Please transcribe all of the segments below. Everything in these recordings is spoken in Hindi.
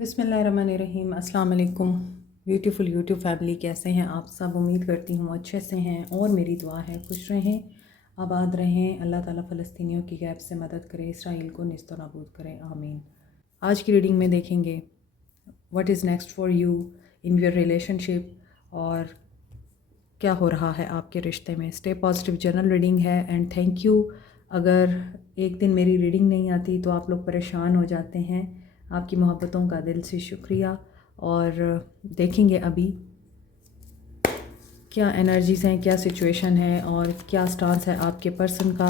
बिस्मिल्लाहिर्रहमानिर्रहीम। अस्सलाम वालेकुम ब्यूटीफुल यूट्यूब फैमिली, कैसे हैं आप सब? उम्मीद करती हूँ अच्छे से हैं और मेरी दुआ है खुश रहें, आबाद रहें। अल्लाह ताला फ़लस्तीनियों की गैब से मदद करे, इसराइल को निस्तो नाबूद करे, आमीन। आज की रीडिंग में देखेंगे what is next for you in your relationship और क्या हो रहा है आपके रिश्ते में। स्टे पॉजिटिव जनरल रीडिंग है एंड थैंक यू। अगर एक दिन मेरी रीडिंग नहीं आती तो आप लोग परेशान हो जाते हैं, आपकी मोहब्बतों का दिल से शुक्रिया। और देखेंगे अभी क्या एनर्जीज़ हैं, क्या सिचुएशन है और क्या स्टांस है आपके पर्सन का,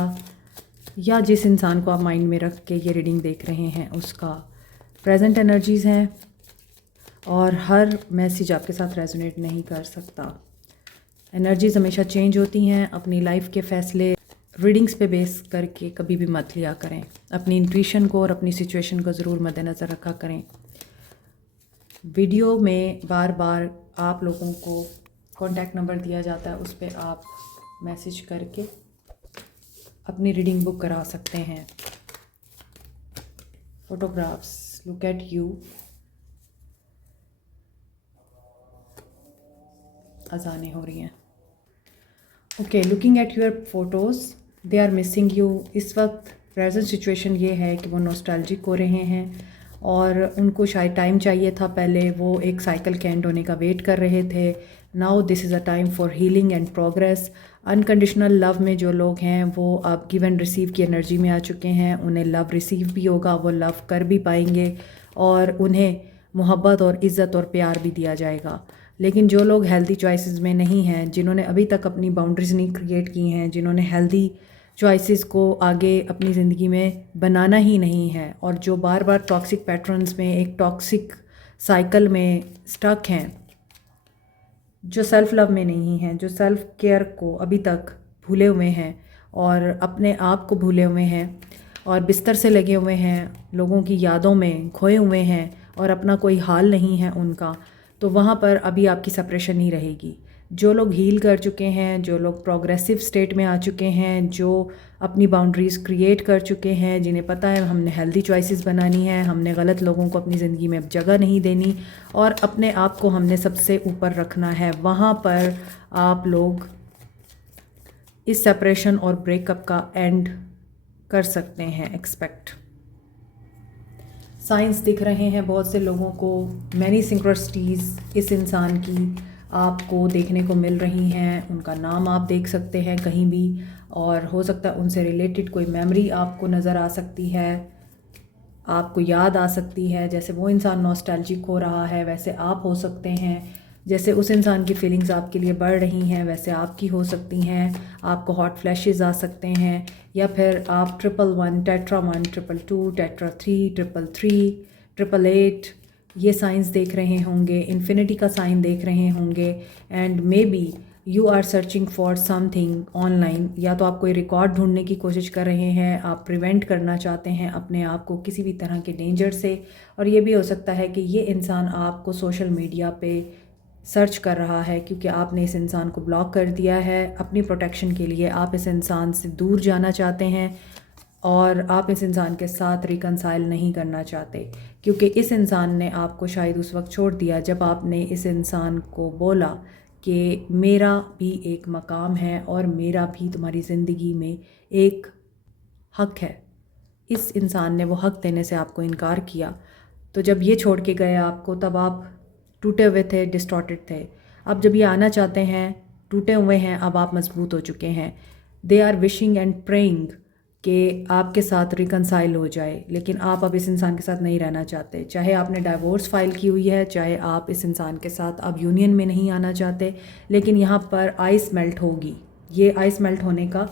या जिस इंसान को आप माइंड में रख के ये रीडिंग देख रहे हैं उसका। प्रेजेंट एनर्जीज़ हैं और हर मैसेज आपके साथ रेजोनेट नहीं कर सकता। एनर्जीज़ हमेशा चेंज होती हैं। अपनी लाइफ के फ़ैसले रीडिंग्स पे बेस करके कभी भी मत लिया करें। अपनी इंट्यूशन को और अपनी सिचुएशन को ज़रूर मद्देनज़र रखा करें। वीडियो में बार बार आप लोगों को कॉन्टैक्ट नंबर दिया जाता है, उस पर आप मैसेज करके अपनी रीडिंग बुक करा सकते हैं। फोटोग्राफ्स, लुक एट यू, अजानें हो रही हैं। Okay, looking at your photos, they are missing you. इस वक्त प्रेजेंट सिचुएशन ये है कि वो नॉस्टैल्जिक हो रहे हैं और उनको शायद टाइम चाहिए था। पहले वो एक साइकिल के एंड होने का वेट कर रहे थे। Now this is a time for healing and progress. Unconditional love में जो लोग हैं वो अब गिव एंड रिसीव की एनर्जी में आ चुके हैं। उन्हें लव रिसीव भी होगा, वो लव कर भी पाएंगे और उन्हें मोहब्बत और इज़्ज़त और प्यार भी दिया जाएगा। लेकिन जो लोग हेल्दी चॉइसेस में नहीं हैं, जिन्होंने अभी तक अपनी बाउंड्रीज़ नहीं क्रिएट की हैं, जिन्होंने हेल्दी चॉइसेस को आगे अपनी ज़िंदगी में बनाना ही नहीं है और जो बार बार टॉक्सिक पैटर्न्स में, एक टॉक्सिक साइकिल में स्टक हैं, जो सेल्फ़ लव में नहीं हैं, जो सेल्फ़ केयर को अभी तक भूले हुए हैं और अपने आप को भूले हुए हैं और बिस्तर से लगे हुए हैं, लोगों की यादों में खोए हुए हैं और अपना कोई हाल नहीं है उनका, तो वहाँ पर अभी आपकी सेपरेशन नहीं रहेगी। जो लोग हील कर चुके हैं, जो लोग प्रोग्रेसिव स्टेट में आ चुके हैं, जो अपनी बाउंड्रीज़ क्रिएट कर चुके हैं, जिन्हें पता है हमने हेल्दी चॉइसेस बनानी है, हमने गलत लोगों को अपनी ज़िंदगी में अब जगह नहीं देनी और अपने आप को हमने सबसे ऊपर रखना है, वहाँ पर आप लोग इस सेपरेशन और ब्रेकअप का एंड कर सकते हैं एक्सपेक्ट। साइंस दिख रहे हैं बहुत से लोगों को, मैनी सिंक्रोनिसिटीज़ इस इंसान की आपको देखने को मिल रही हैं। उनका नाम आप देख सकते हैं कहीं भी और हो सकता है उनसे रिलेटेड कोई मेमोरी आपको नज़र आ सकती है, आपको याद आ सकती है। जैसे वो इंसान नॉस्टैल्जिक हो रहा है वैसे आप हो सकते हैं। जैसे उस इंसान की फीलिंग्स आपके लिए बढ़ रही हैं वैसे आपकी हो सकती हैं। आपको हॉट फ्लैशेस आ सकते हैं या फिर आप 111, टेट्रा 1, 222, टेट्रा 3, 333, 888 ये साइंस देख रहे होंगे, इन्फिनिटी का साइन देख रहे होंगे and maybe you are searching for something online. या तो आप कोई रिकॉर्ड ढूंढने की कोशिश कर रहे हैं, आप प्रिवेंट करना चाहते हैं अपने आप को किसी भी तरह के डेंजर से। और ये भी हो सकता है कि ये इंसान आपको सोशल मीडिया पे सर्च कर रहा है क्योंकि आपने इस इंसान को ब्लॉक कर दिया है। अपनी प्रोटेक्शन के लिए आप इस इंसान से दूर जाना चाहते हैं और आप इस इंसान के साथ रिकंसाइल नहीं करना चाहते क्योंकि इस इंसान ने आपको शायद उस वक्त छोड़ दिया जब आपने इस इंसान को बोला कि मेरा भी एक मकाम है और मेरा भी तुम्हारी ज़िंदगी में एक हक़ है। इस इंसान ने वो हक़ देने से आपको इनकार किया। तो जब ये छोड़ के गए आपको तब आप टूटे हुए थे, डिस्टॉर्टेड थे। अब जब ये आना चाहते हैं, टूटे हुए हैं, अब आप मजबूत हो चुके हैं। They are wishing and praying कि आपके साथ रिकंसाइल हो जाए, लेकिन आप अब इस इंसान के साथ नहीं रहना चाहते। चाहे आपने डाइवोर्स फाइल की हुई है, चाहे आप इस इंसान के साथ अब यूनियन में नहीं आना चाहते, लेकिन यहाँ पर आइस मेल्ट होगी। ये आइस मेल्ट होने का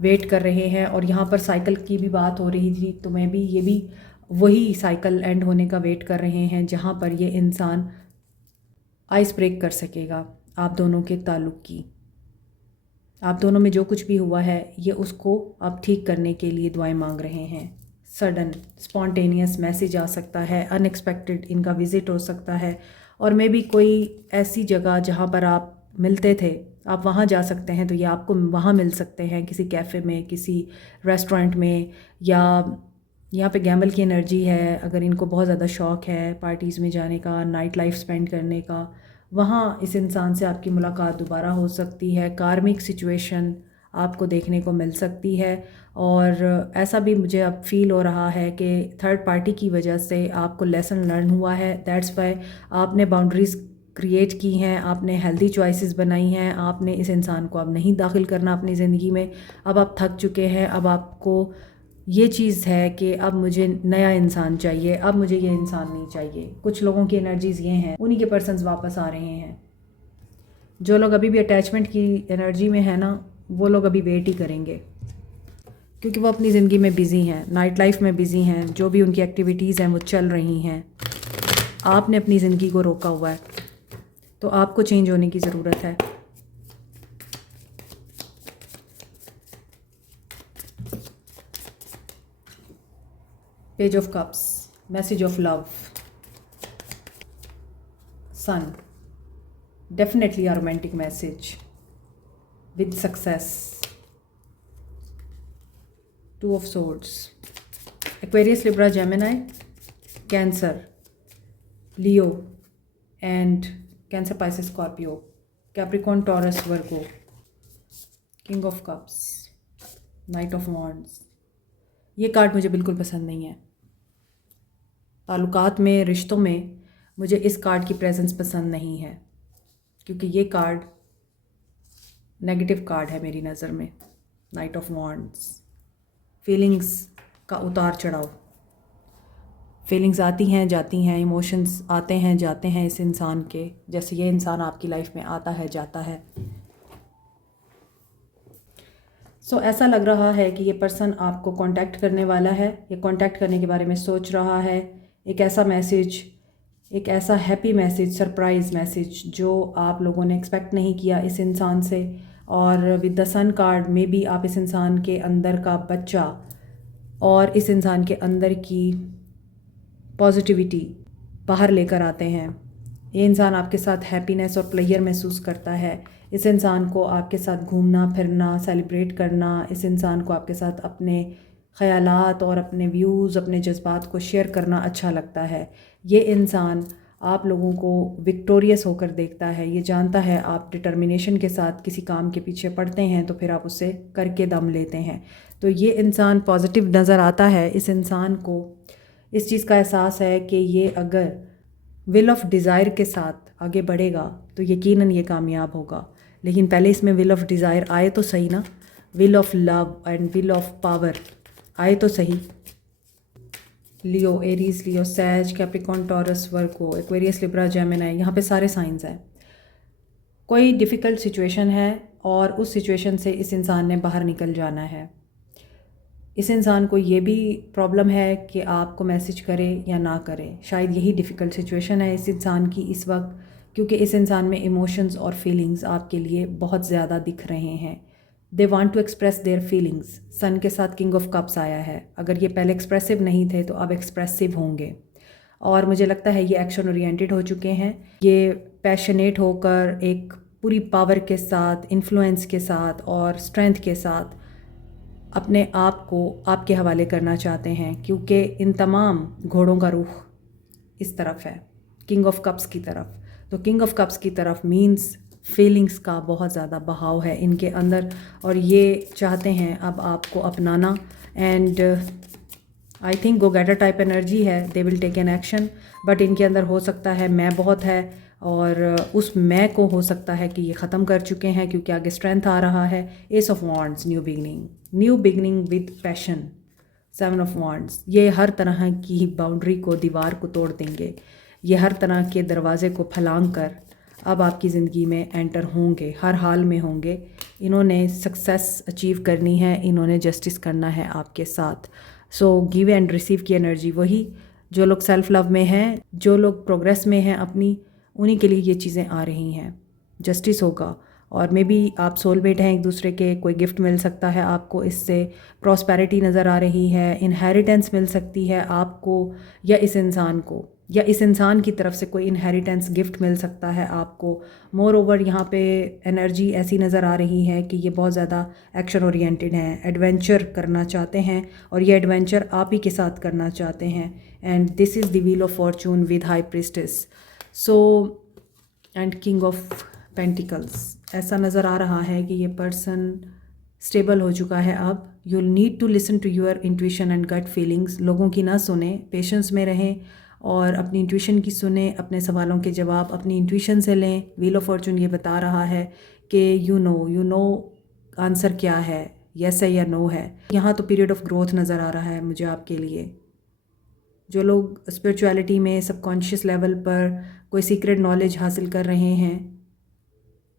वेट कर रहे हैं और यहाँ पर साइकिल की भी बात हो रही थी, तो मैं भी ये भी वही साइकिल एंड होने का वेट कर रहे हैं जहाँ पर ये इंसान आइस ब्रेक कर सकेगा आप दोनों के ताल्लुक़ की। आप दोनों में जो कुछ भी हुआ है ये उसको अब ठीक करने के लिए दुआएं मांग रहे हैं। सडन स्पॉन्टेनियस मैसेज आ सकता है, अनएक्सपेक्टेड इनका विज़िट हो सकता है और मे बी कोई ऐसी जगह जहाँ पर आप मिलते थे आप वहाँ जा सकते हैं, तो ये आपको वहाँ मिल सकते हैं, किसी कैफ़े में, किसी रेस्टोरेंट में या यहाँ पे गैम्बल की एनर्जी है। अगर इनको बहुत ज़्यादा शौक़ है पार्टीज़ में जाने का, नाइट लाइफ स्पेंड करने का, वहाँ इस इंसान से आपकी मुलाकात दोबारा हो सकती है। कार्मिक सिचुएशन आपको देखने को मिल सकती है। और ऐसा भी मुझे अब फील हो रहा है कि थर्ड पार्टी की वजह से आपको लेसन लर्न हुआ है। दैट्स वाई आपने बाउंड्रीज़ क्रिएट की हैं, आपने हेल्दी चॉइसेस बनाई हैं, आपने इस इंसान को अब नहीं दाखिल करना अपनी ज़िंदगी में। अब आप थक चुके हैं, अब आपको ये चीज़ है कि अब मुझे नया इंसान चाहिए, अब मुझे ये इंसान नहीं चाहिए। कुछ लोगों की एनर्जीज़ ये हैं, उन्हीं के पर्सन्स वापस आ रहे हैं। जो लोग अभी भी अटैचमेंट की एनर्जी में है ना, वो लोग अभी वेट ही करेंगे, क्योंकि वो अपनी ज़िंदगी में बिज़ी हैं, नाइट लाइफ में बिज़ी हैं, जो भी उनकी एक्टिविटीज़ हैं वो चल रही हैं। आपने अपनी ज़िंदगी को रोका हुआ है, तो आपको चेंज होने की ज़रूरत है। Page of cups, message of love, sun, definitely a romantic message with success, two of swords, Aquarius, Libra, Gemini, Cancer, Leo and Cancer, Pisces, Scorpio, Capricorn, Taurus, Virgo, king of cups, knight of wands. ये कार्ड मुझे बिल्कुल पसंद नहीं है। ताल्लुकात में, रिश्तों में मुझे इस कार्ड की प्रेजेंस पसंद नहीं है, क्योंकि ये कार्ड नेगेटिव कार्ड है मेरी नज़र में। नाइट ऑफ वॉन्ड्स, फीलिंग्स का उतार चढ़ाव। फीलिंग्स आती हैं जाती हैं, इमोशंस आते हैं जाते हैं इस इंसान के, जैसे ये इंसान आपकी लाइफ में आता है जाता है। सो ऐसा लग रहा है कि ये पर्सन आपको कांटेक्ट करने वाला है, ये कांटेक्ट करने के बारे में सोच रहा है। एक ऐसा मैसेज, एक ऐसा हैप्पी मैसेज, सरप्राइज़ मैसेज जो आप लोगों ने एक्सपेक्ट नहीं किया इस इंसान से। और विद द सन कार्ड में भी आप इस इंसान के अंदर का बच्चा और इस इंसान के अंदर की पॉजिटिविटी बाहर लेकर आते हैं। ये इंसान आपके साथ हैप्पीनेस और प्लेजर महसूस करता है। इस इंसान को आपके साथ घूमना फिरना, सेलिब्रेट करना, इस इंसान को आपके साथ अपने ख़यालात और अपने व्यूज़, अपने जज्बात को शेयर करना अच्छा लगता है। ये इंसान आप लोगों को विक्टोरियस होकर देखता है। ये जानता है आप डिटर्मिनेशन के साथ किसी काम के पीछे पड़ते हैं तो फिर आप उसे करके दम लेते हैं। तो ये इंसान पॉजिटिव नज़र आता है। इस इंसान को इस चीज़ का एहसास है कि ये अगर विल ऑफ डिज़ायर के साथ आगे बढ़ेगा तो यकीनन ये कामयाब होगा। लेकिन पहले इसमें विल ऑफ डिज़ायर आए तो सही ना, will of love and will of power आए तो सही। लियो, एरीज, लियो, सैज, कैप्रिकॉर्न, टॉरस, वर्गो, एक्वेरियस, लिब्रा, जेमिनी, यहाँ पे सारे साइंस हैं। कोई डिफ़िकल्ट सिचुएशन है और उस सिचुएशन से इस इंसान ने बाहर निकल जाना है। इस इंसान को ये भी प्रॉब्लम है कि आपको मैसेज करे या ना करे। शायद यही डिफ़िकल्ट सिचुएशन है इस इंसान की इस वक्त, क्योंकि इस इंसान में इमोशंस और फीलिंग्स आपके लिए बहुत ज़्यादा दिख रहे हैं। They want to express their feelings. सन के साथ किंग ऑफ कप्स आया है। अगर ये पहले एक्सप्रेसिव नहीं थे तो अब एक्सप्रेसिव होंगे, और मुझे लगता है ये एक्शन ओरिएंटेड हो चुके हैं। ये पैशनेट होकर एक पूरी पावर के साथ, इन्फ्लुएंस के साथ और स्ट्रेंथ के साथ अपने आप को आपके हवाले करना चाहते हैं, क्योंकि इन तमाम घोड़ों का रुख इस तरफ है, किंग ऑफ कप्स की तरफ। तो किंग ऑफ कप्स की तरफ मींस फीलिंग्स का बहुत ज़्यादा बहाव है इनके अंदर, और ये चाहते हैं अब आपको अपनाना। And I think go getter type energy है, they will take an action. But इनके अंदर हो सकता है मैं बहुत है, और उस मैं को हो सकता है कि ये ख़त्म कर चुके हैं, क्योंकि आगे स्ट्रेंथ आ रहा है। S of wands, new beginning with passion. Seven of wands, ये हर तरह की बाउंड्री को, दीवार को तोड़ देंगे। ये हर तरह के दरवाजे को फलांग कर अब आपकी ज़िंदगी में एंटर होंगे, हर हाल में होंगे। इन्होंने सक्सेस अचीव करनी है, इन्होंने जस्टिस करना है आपके साथ। सो गिव एंड रिसीव की एनर्जी वही। जो लोग सेल्फ लव में हैं, जो लोग प्रोग्रेस में हैं अपनी, उन्हीं के लिए ये चीज़ें आ रही हैं। जस्टिस होगा, और मे बी आप सोलमेट हैं एक दूसरे के, कोई गिफ्ट मिल सकता है आपको इससे, प्रॉस्पेरिटी नज़र आ रही है, इनहेरिटेंस मिल सकती है आपको या इस इंसान को। या इस इंसान की तरफ से कोई इनहेरिटेंस गिफ्ट मिल सकता है आपको। मोर ओवर यहाँ पे एनर्जी ऐसी नज़र आ रही है कि ये बहुत ज़्यादा एक्शन ओरिएंटेड हैं, एडवेंचर करना चाहते हैं और ये एडवेंचर आप ही के साथ करना चाहते हैं। And this is the wheel of Fortune with high priestess. So and king of pentacles, ऐसा नज़र आ रहा है कि ये पर्सन स्टेबल हो चुका है। अब you need to listen to your intuition and gut feelings. लोगों की ना सुने, पेशेंस में रहें और अपनी इंट्यूशन की सुने, अपने सवालों के जवाब अपनी इंट्यूशन से लें। व्हील ऑफ फॉर्चून ये बता रहा है कि यू नो आंसर क्या है, येस है या नो है। यहाँ तो पीरियड ऑफ ग्रोथ नज़र आ रहा है मुझे आपके लिए। जो लोग स्पिरिचुअलिटी में सबकॉन्शियस लेवल पर कोई सीक्रेट नॉलेज हासिल कर रहे हैं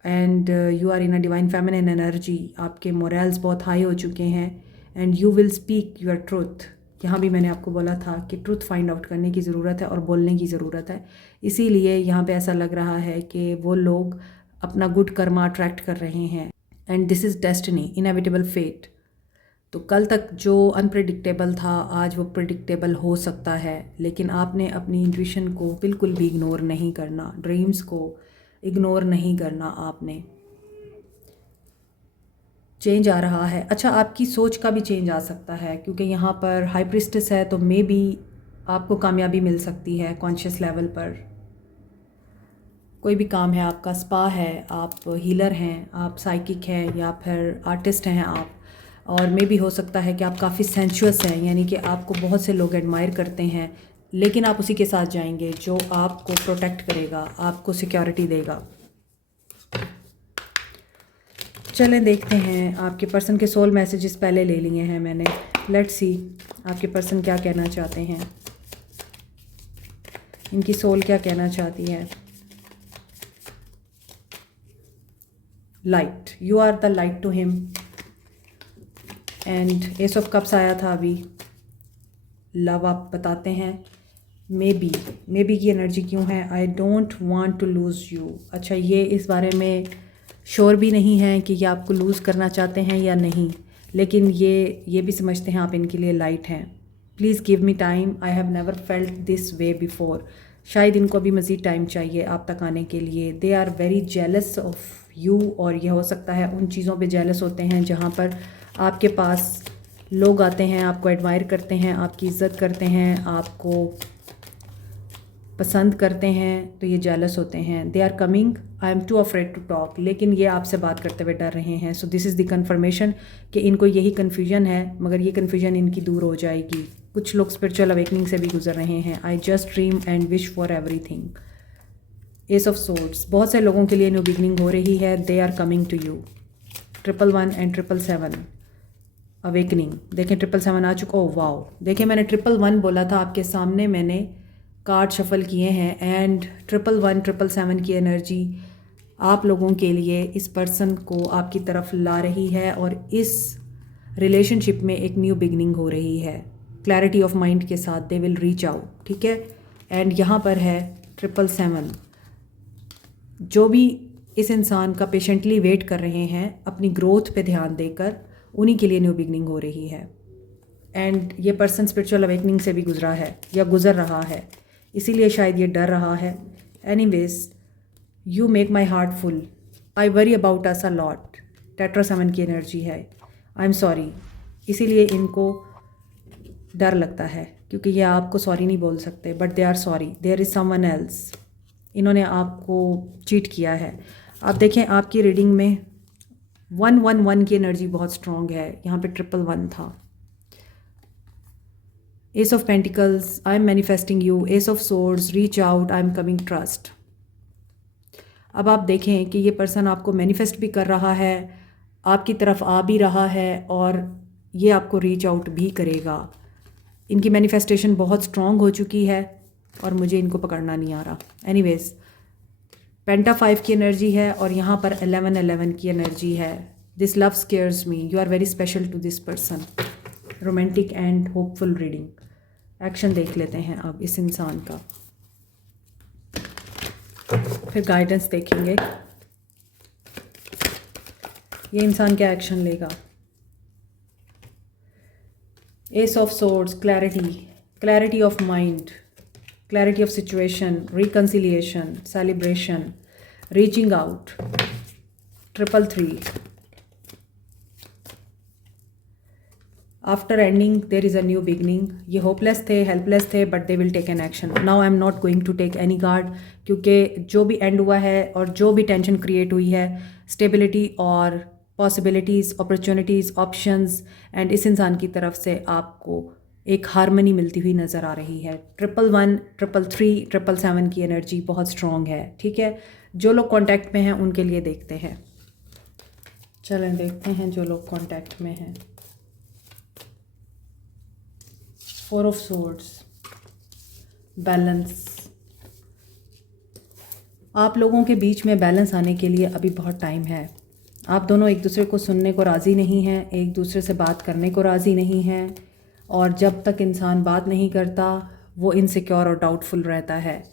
and you are in a divine feminine energy, आपके मोरल्स बहुत हाई हो चुके हैं and you will speak your truth. यहाँ भी मैंने आपको बोला था कि ट्रूथ फाइंड आउट करने की ज़रूरत है और बोलने की ज़रूरत है। इसीलिए यहाँ पे ऐसा लग रहा है कि वो लोग अपना गुड कर्मा अट्रैक्ट कर रहे हैं and this is destiny, inevitable fate. तो कल तक जो अनप्रिडिक्टेबल था आज वो प्रिडिक्टेबल हो सकता है, लेकिन आपने अपनी इंट्यूशन को बिल्कुल भी इग्नोर नहीं करना, ड्रीम्स को इग्नोर नहीं करना आपने। चेंज आ रहा है। अच्छा, आपकी सोच का भी चेंज आ सकता है क्योंकि यहाँ पर हाई प्रिस्टेस है, तो मे बी आपको कामयाबी मिल सकती है कॉन्शियस लेवल पर। कोई भी काम है आपका, स्पा है, आप हीलर हैं, आप साइकिक हैं या फिर आर्टिस्ट हैं आप, और मे भी हो सकता है कि आप काफ़ी सेंचुअस हैं, यानी कि आपको बहुत से लोग एडमायर करते हैं, लेकिन आप उसी के साथ जाएंगे जो आपको प्रोटेक्ट करेगा, आपको सिक्योरिटी देगा। चलें देखते हैं, आपके पर्सन के सोल मैसेजेस पहले ले लिए हैं मैंने। लेट्स सी आपके पर्सन क्या कहना चाहते हैं, इनकी सोल क्या कहना चाहती है। Light, you are the light to him. And ace of cups आया था अभी। लव आप बताते हैं। मे बी की एनर्जी क्यों है? I don't want to lose you. अच्छा, ये इस बारे में श्योर भी नहीं है कि ये आपको लूज़ करना चाहते हैं या नहीं, लेकिन ये भी समझते हैं आप इनके लिए लाइट हैं। Please give me time, I have never felt this way before. शायद इनको अभी मज़ीद टाइम चाहिए आप तक आने के लिए। They are very jealous of you, और यह हो सकता है उन चीज़ों पे जेलस होते हैं जहाँ पर आपके पास लोग आते हैं, आपको एडमायर करते हैं, आपकी इज़्ज़त करते हैं, आपको पसंद करते हैं, तो ये जेलस होते हैं। They are coming, I am too afraid to talk, लेकिन ये आपसे बात करते हुए डर रहे हैं। So this is the confirmation कि इनको यही कन्फ्यूजन है, मगर ये कन्फ्यूजन इनकी दूर हो जाएगी। कुछ लोग स्पिरिचुअल अवेकनिंग से भी गुजर रहे हैं। I just dream and wish for everything. S of swords, बहुत से लोगों के लिए न्यू बिगनिंग हो रही है। They are coming to you. 111 and 777 awakening. देखें 777 आ चुका। ओह वाओ, देखें मैंने 111 बोला था, आपके सामने मैंने कार्ड शफल किए हैं एंड 111 777 की एनर्जी आप लोगों के लिए इस पर्सन को आपकी तरफ ला रही है और इस रिलेशनशिप में एक न्यू बिगनिंग हो रही है। क्लैरिटी ऑफ माइंड के साथ दे विल रीच आउट, ठीक है। एंड यहाँ पर है 777। जो भी इस इंसान का पेशेंटली वेट कर रहे हैं अपनी ग्रोथ पे ध्यान देकर, उन्हीं के लिए न्यू बिगनिंग हो रही है। एंड ये पर्सन स्पिरिचुअल अवेकनिंग से भी गुजरा है या गुजर रहा है, इसीलिए शायद ये डर रहा है। Anyways, you make my heart full, I worry about us a lot. Tetra 7 की एनर्जी है। आई एम सॉरी, इसीलिए इनको डर लगता है क्योंकि ये आपको सॉरी नहीं बोल सकते, but they are sorry, there is someone else. इन्होंने आपको चीट किया है। आप देखें आपकी रीडिंग में 111 की एनर्जी बहुत स्ट्रॉन्ग है, यहाँ पे 111 था। S of pentacles, I am manifesting you. S of swords, reach out, I am coming, trust. अब आप देखें कि ये पर्सन आपको मैनिफेस्ट भी कर रहा है, आपकी तरफ आ भी रहा है और ये आपको रीच आउट भी करेगा। इनकी मैनिफेस्टेशन बहुत स्ट्रॉन्ग हो चुकी है और मुझे इनको पकड़ना नहीं आ रहा। एनीवेज, पेंटा 5 की एनर्जी है और यहाँ पर 1111 की एनर्जी है। This love scares me, you are very special to this person. Romantic and hopeful reading. Action देख लेते हैं अब इस इंसान का, फिर गाइडेंस देखेंगे ये इंसान क्या एक्शन लेगा। S of swords, clarity, clarity of mind. clarity of situation, reconciliation, celebration, reaching out, 333. After ending, there is a new beginning. ये hopeless थे, helpless थे, but they will take an action. Now I am not going to take any card, क्योंकि जो भी end हुआ है और जो भी tension create हुई है, stability और possibilities, opportunities, options, and इस इंसान की तरफ से आपको एक हारमनी मिलती हुई नज़र आ रही है। 111, 333, 777 की एनर्जी बहुत स्ट्रॉन्ग है। ठीक है, जो लोग कांटेक्ट में हैं उनके लिए देखते हैं। चलें देखते हैं जो लोग कांटेक्ट में हैं। 4 ऑफ सोर्ड्स, बैलेंस। आप लोगों के बीच में बैलेंस आने के लिए अभी बहुत टाइम है। आप दोनों एक दूसरे को सुनने को राज़ी नहीं हैं, एक दूसरे से बात करने को राज़ी नहीं हैं, और जब तक इंसान बात नहीं करता वो इनसिक्योर और डाउटफुल रहता है।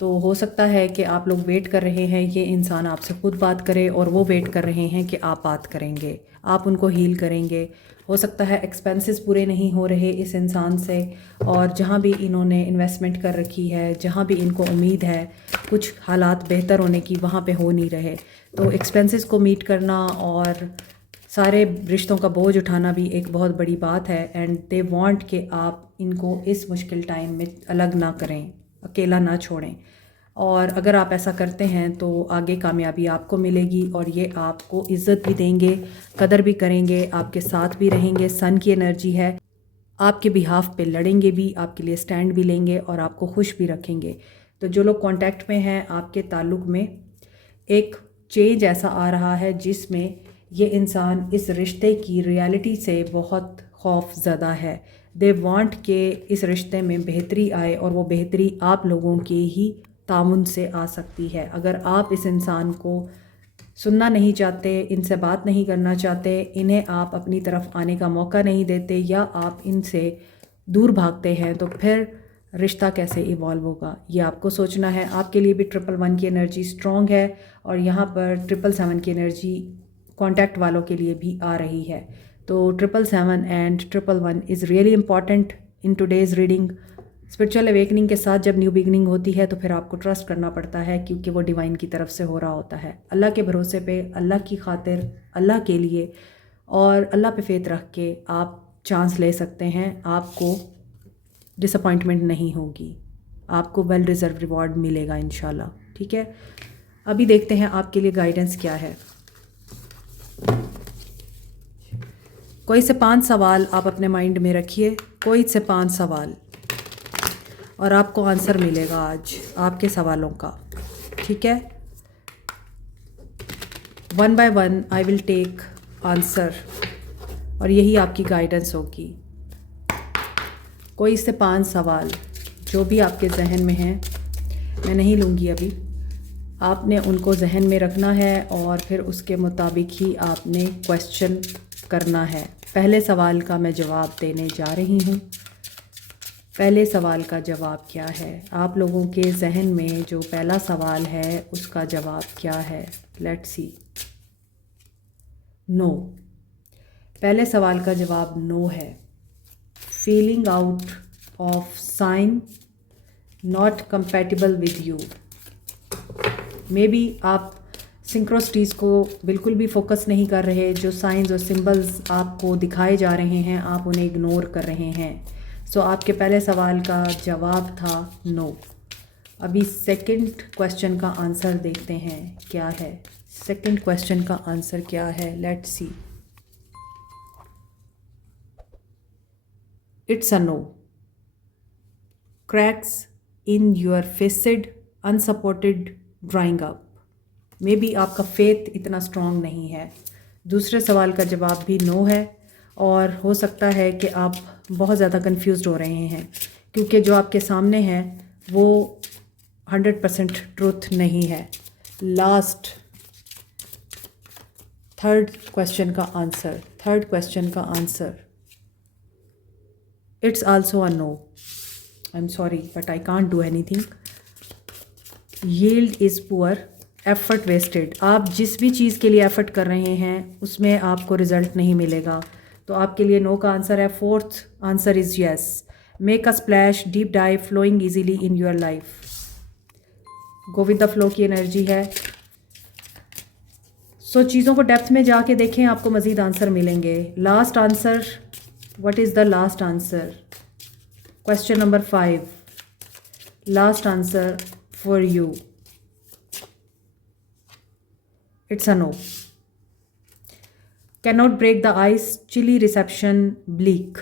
तो हो सकता है कि आप लोग वेट कर रहे हैं ये इंसान आपसे खुद बात करे, और वो वेट कर रहे हैं कि आप बात करेंगे, आप उनको हील करेंगे। हो सकता है एक्सपेंसेस पूरे नहीं हो रहे इस इंसान से, और जहाँ भी इन्होंने इन्वेस्टमेंट कर रखी है, जहाँ भी इनको उम्मीद है कुछ हालात बेहतर होने की, वहाँ पे हो नहीं रहे। तो एक्सपेंसेस को मीट करना और सारे रिश्तों का बोझ उठाना भी एक बहुत बड़ी बात है। एंड दे वांट कि आप इनको इस मुश्किल टाइम में अलग ना करें, अकेला ना छोड़ें। और अगर आप ऐसा करते हैं तो आगे कामयाबी आपको मिलेगी, और ये आपको इज़्ज़त भी देंगे, कदर भी करेंगे, आपके साथ भी रहेंगे। सन की एनर्जी है, आपके बिहाफ पे लड़ेंगे भी, आपके लिए स्टैंड भी लेंगे और आपको खुश भी रखेंगे। तो जो लोग कांटेक्ट में हैं, आपके ताल्लुक़ में एक चेंज ऐसा आ रहा है जिसमें ये इंसान इस रिश्ते की रियलिटी से बहुत खौफ ज़दा है। दे वांट के इस रिश्ते में बेहतरी आए, और वो बेहतरी आप लोगों के ही तामुन से आ सकती है। अगर आप इस इंसान को सुनना नहीं चाहते, इनसे बात नहीं करना चाहते, इन्हें आप अपनी तरफ आने का मौका नहीं देते, या आप इनसे दूर भागते हैं, तो फिर रिश्ता कैसे इवॉल्व होगा, ये आपको सोचना है। आपके लिए भी 111 की एनर्जी स्ट्रॉन्ग है, और यहाँ पर 777 की एनर्जी कॉन्टैक्ट वालों के लिए भी आ रही है। तो 777 and 111 is really important in today's reading. Spiritual awakening के साथ जब न्यू बिगनिंग होती है तो फिर आपको ट्रस्ट करना पड़ता है, क्योंकि वो डिवाइन की तरफ से हो रहा होता है। अल्लाह के भरोसे पे, अल्लाह की खातिर, अल्लाह के लिए, और अल्लाह पे फेथ रख के आप चांस ले सकते हैं। आपको डिसअपॉइंटमेंट नहीं होगी, आपको वेल डिज़र्व रिवॉर्ड मिलेगा इंशाल्लाह। ठीक है, अभी देखते हैं आपके लिए गाइडेंस क्या है। कोई से 5 सवाल आप अपने माइंड में रखिए, कोई से 5 सवाल, और आपको आंसर मिलेगा आज आपके सवालों का। ठीक है, 1 by 1 I will take answer, और यही आपकी गाइडेंस होगी। कोई से 5 सवाल जो भी आपके जहन में हैं, मैं नहीं लूँगी अभी, आपने उनको जहन में रखना है, और फिर उसके मुताबिक ही आपने क्वेश्चन करना है। पहले सवाल का मैं जवाब देने जा रही हूँ। पहले सवाल का जवाब क्या है? आप लोगों के जहन में जो पहला सवाल है उसका जवाब क्या है? Let's C. नो। पहले सवाल का जवाब नो है। Feeling out of sine not compatible with you. May be आप सिंक्रोसिटीज़ को बिल्कुल भी फोकस नहीं कर रहे। जो साइंस और सिंबल्स आपको दिखाए जा रहे हैं आप उन्हें इग्नोर कर रहे हैं। सो आपके पहले सवाल का जवाब था नो। अभी सेकंड क्वेश्चन का आंसर देखते हैं क्या है। सेकंड क्वेश्चन का आंसर क्या है? Let's see. It's a no. Cracks in your facade unsupported drying up. Maybe बी आपका फेथ इतना स्ट्रॉन्ग नहीं है। दूसरे सवाल का जवाब भी नो है, और हो सकता है कि आप बहुत ज़्यादा कंफ्यूज्ड हो रहे हैं, क्योंकि जो आपके सामने है वो 100% ट्रूथ नहीं है। लास्ट थर्ड क्वेश्चन का answer it's also a no. I am sorry but I can't do anything. Yield is poor, effort wasted. आप जिस भी चीज़ के लिए एफर्ट कर रहे हैं उसमें आपको रिज़ल्ट नहीं मिलेगा, तो आपके लिए नो का आंसर है। Fourth answer is yes. Make a splash, deep dive, flowing easily in your life. Go with the flow की एनर्जी है। सो चीज़ों को डेप्थ में जाके देखें, आपको मज़ीद आंसर मिलेंगे। Last answer, what is the last answer? Question number 5, last answer for you, it's a no. Cannot break the ice, chilly reception, bleak.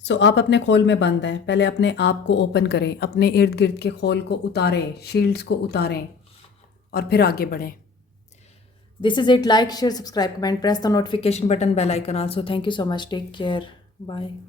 So आप अपने खोल में बंद हैं, पहले अपने आप को ओपन करें, अपने इर्द गिर्द के खोल को उतारें, शील्ड्स को उतारें और फिर आगे बढ़ें। This is it. Like, share, subscribe, comment, press the notification button, bell icon also. Thank you so much, take care, bye.